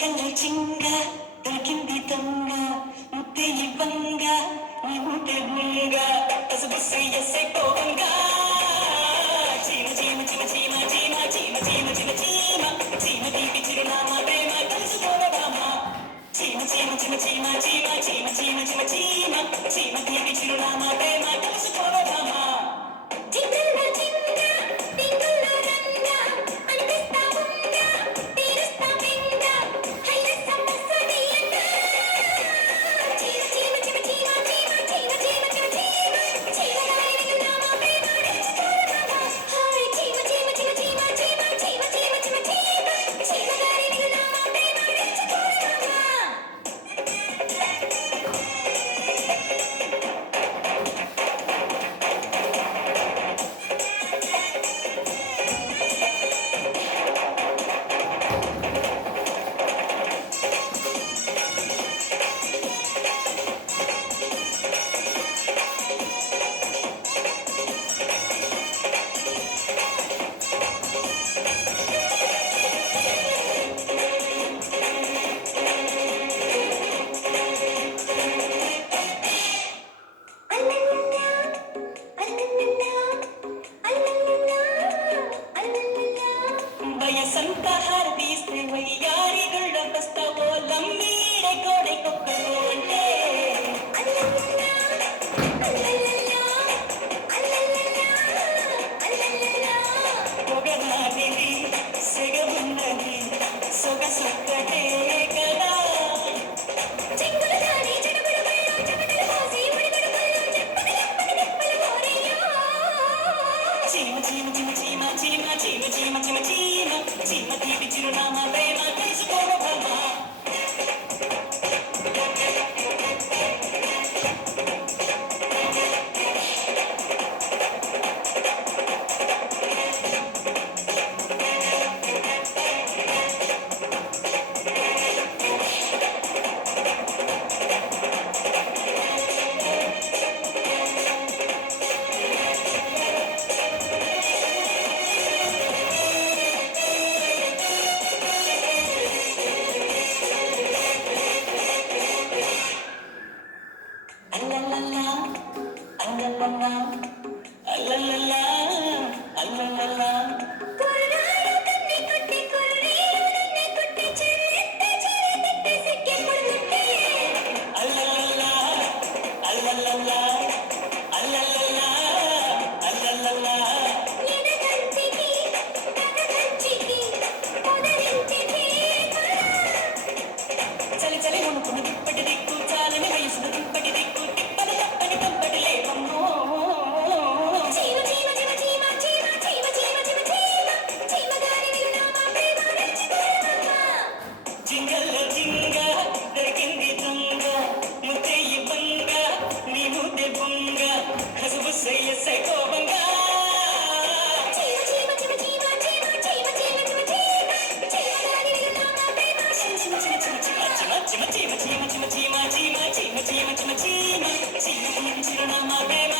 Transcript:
గల్లచింగ దొరికింది దొంగ ముద్దే ఇవ్వంగ నీ ముద్దే ముంగ పసుబుస్సు ఎస్సే పోవంగా చీమ చీమ చీమ చీమ చీమ చీమ చీమ చీమ చీమ చీమ తీపి చిరునామా ప్రేమ కలుసుకోవడామా చీమ చీమ చీమ చీమ చీమ చీమ చీమ చీమ చీమ చీమ తీపి చిరునామా ప్రేమ కలుసుకోవడామా వయసంత హారతీస్తే వయ్యారిగుళ్ళ వస్తావో లంబీడే కోడై కొక్కలు అంటే పొగనాటిది సెగవున్నది సొగసొక్కటే కదా చీమ చీమ చీమ చీమ చీమ చీమ చీమ చీమ చీమ చీమ తీపి చిరునామా ప్రేమ తెలుసుకోవమ్మా అల్లల్లల్లా అల్లల్లల్లా అల్లల్లల్లా అల్లల్లల్లా అల్లల్లల్లా అల్లల్లల్లా అల్లల్లల్లా అల్లల్లల్లా చలి చలి ఉనుకును దుప్పటి దిక్కు చాలని వయసును దుప్పటి దిక్కు తిప్పని తప్పని కంపటి లేవమ్మో జింగల్లో జింగ దొరికింది దొంగ ముద్దే ఇవ్వంగ నీ ముద్దే బొంగ కసుబుస్సు ఎస్సే కోవంగా చిమ చీమ చీమ చీమ చీమ చీమ చీమ చీమ చీమ చీమ చీమ చిరునామా ప్రేమ